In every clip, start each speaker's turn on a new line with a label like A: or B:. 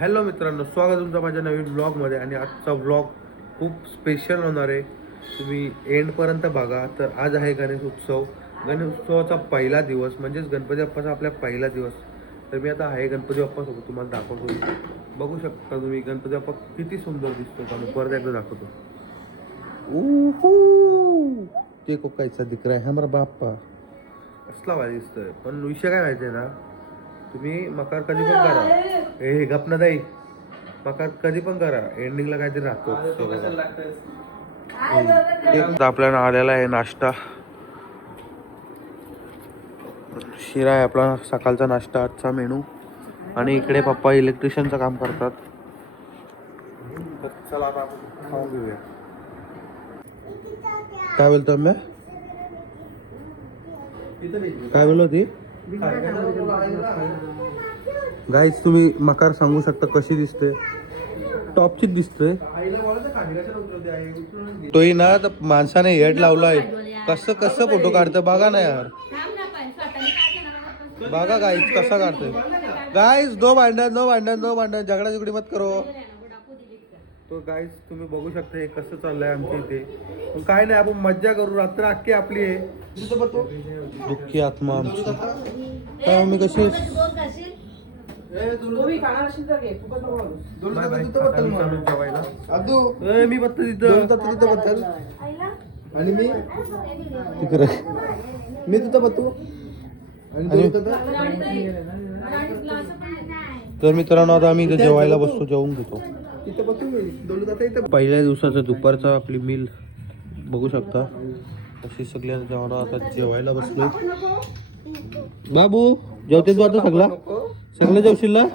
A: Hello मित्रांनो स्वागत तुमचं माझ्या नवीन ब्लॉगमध्ये आणि आजचा ब्लॉग खूप स्पेशल होणार आहे. तुम्ही एंडपर्यंत बघा. तर आज आहे गणेश उत्सव. गणेश उत्सवाचा पहिला दिवस म्हणजेच गणपती बाप्पाचा आपला पहिला दिवस. तर मी आता आहे गणपती बाप्पासोबत तुम्हाला दाखवतो. बघू शकता तुम्ही गणपती बाप्पा किती सुंदर दिसतो का मी परत एकदा दाखवतो. उहू! ते को कायचा दिकरा आहे. हमारा बाप्पा. कसला भारी दिसतोय. पण विषय काय माहितीये ना तुम्ही मकार कधी पण करा. हे गपना दाई मकार कधी पण करा. एंडिंगला काहीतरी राहतो आपल्याला आलेला आहे नाश्ता. शिरा आहे आपला सकाळचा नाश्ता आजचा मेनू. आणि इकडे पप्पा इलेक्ट्रिशियनचं काम करतात. चला खाऊन घेऊया. काय बोलतो मी काय बोलत होती? गाईज तुम्ही मकार सांगू शकता कशी दिसते. टॉपचीच दिसते. तोही ना तर माणसाने हेड लावलाय. कसं कसं फोटो काढतं बघा ना यार. बघा गाईज कसा काढतोय. गाईज नो भांडण नो भांडण नो भांडण. झगडा झुगडी मत करो. तो गाईज तुम्ही बघू शकता हे कसं चाललंय आमच्या इथे. पण काय नाही आपण मज्जा करू. रात्र अख्खी आपली आहे. दुःखी आत्मा आमची. काय मम्मी कशी मी मी बघतो तिथं.
B: आणि मी?
A: तिकडे.
B: मी तिथं बघतो आणि
A: आणि-
B: तू? तिथं
A: तर मित्रांनो आता आम्ही इथे जेवायला बसतो जेवून घेतो. पहिल्या दिवसाचं दुपारचा आपली मील बघू शकता. अशी सगळ्यांना जेवण आता जेवायला बसलो बाबू जेवते तू आता सगळा? सगळं जेवशील ना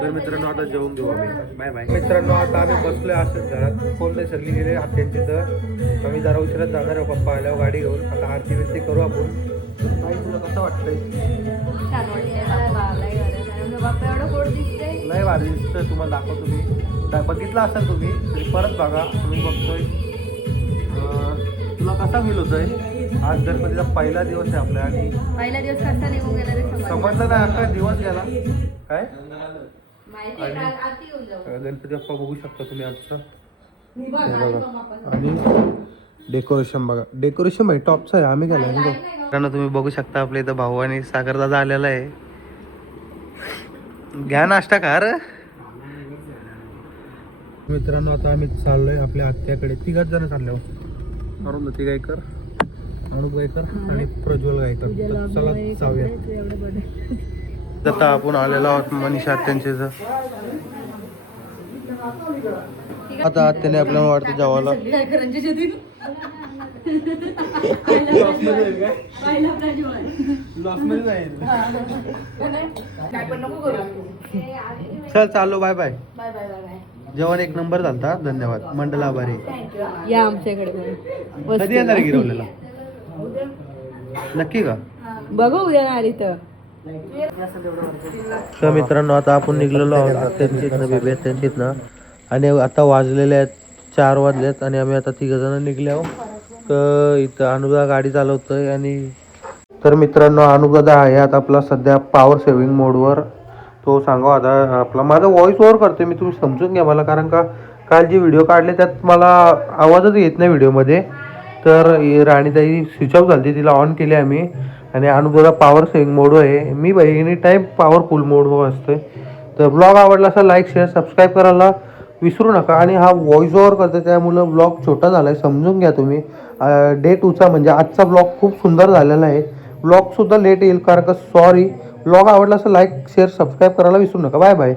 A: तर मित्रांनो आता जेवून घेऊ आम्ही. Bye bye. मित्रांनो आता आम्ही बसलोय असंच घरात. फोन नाही सगळी गेले. आत्यांची तर. आम्ही जरा उशिरात जाणार आहे पप्पा आल्यावर गाडी घेऊन. आता आरती बिरती करू आपण. कसं वाटतंय लय भारी दिसतोय? तुम्हाला दाखवतो मी. दा- बघितलं असेल तुम्ही तरी परत बघा तुम्ही बघतोय. अं, तुला कसा फील होतोय? आज गणपतीचा पहिला दिवस आहे आपला आणि
C: पहिला दिवस कसा निघून गेला समजलं.
A: समजलं नाही अख्खा दिवस गेला. काय?
C: माहिती आहे, जाऊ.
A: गणपती बाप्पा बघू शकता तुम्ही आजचं. हे बघा. आणि डेकोरेशन बघा. डेकोरेशन भाई टॉपचं आहे. आम्ही गेला कारण तुम्ही बघू शकता आपल्या इथं भाऊ आणि सागरदादा आलेला आहे. घ्या नाश्ता का रे. मित्रांनो आता आम्ही चाललोय आपल्या आत्याकडे. तिघच जण चाललो अरुण ती गायकर. अनुप गायकर आणि प्रज्वल गायकर. चला जाऊया. आता आपण आलेलो आहोत मनीषा आत्यांच्या इथं. आता आत्याने आपल्याला वाटतं जेवायला. चल चाललो बाय बाय. जेवण एक नंबर झालता. धन्यवाद. मंडल आभारी.
C: या आमच्याकडे.
A: कधी येणार गिरवलेला? नक्की का?
C: बघू उद्या ना आली तर
A: तर मित्रांनो आता आपण निघलेलो आहोत आत्यांच्या इथनं आणि आता वाजलेले आहेत चार वाजलेत आणि आम्ही आता तिघ जण निघले आहोत. तर इथं अनुदा गाडी चालवतोय आणि तर मित्रांनो अनुदादा आहे आता आपला सध्या पॉवर सेव्हिंग मोडवर तो सांगा आता आपला माझा व्हॉइस ओव्हर करतोय मी तुम्ही समजून घ्या मला कारण का काल जे व्हिडिओ काढले त्यात मला आवाजच येत नाही व्हिडिओमध्ये तर राणीताई स्विच ऑफ झाली तिला ऑन केली आम्ही. आणि अनुभवला पॉवर सेविंग मोड आहे. Me by any time powerful मोडवर आहे तर ब्लॉग आवडला असा लाईक शेअर सबस्क्राईब करायला विसरू नका. आणि हा व्हॉइस ओव्हर करतो त्यामुळं ब्लॉग छोटा झाला आहे समजून घ्या तुम्ही. डे टूचा म्हणजे आजचा ब्लॉग खूप सुंदर झालेला आहे. ब्लॉगसुद्धा लेट येईल कारण का सॉरी ब्लॉग आवडला असं लाईक शेअर सबस्क्राईब करायला विसरू नका. Bye bye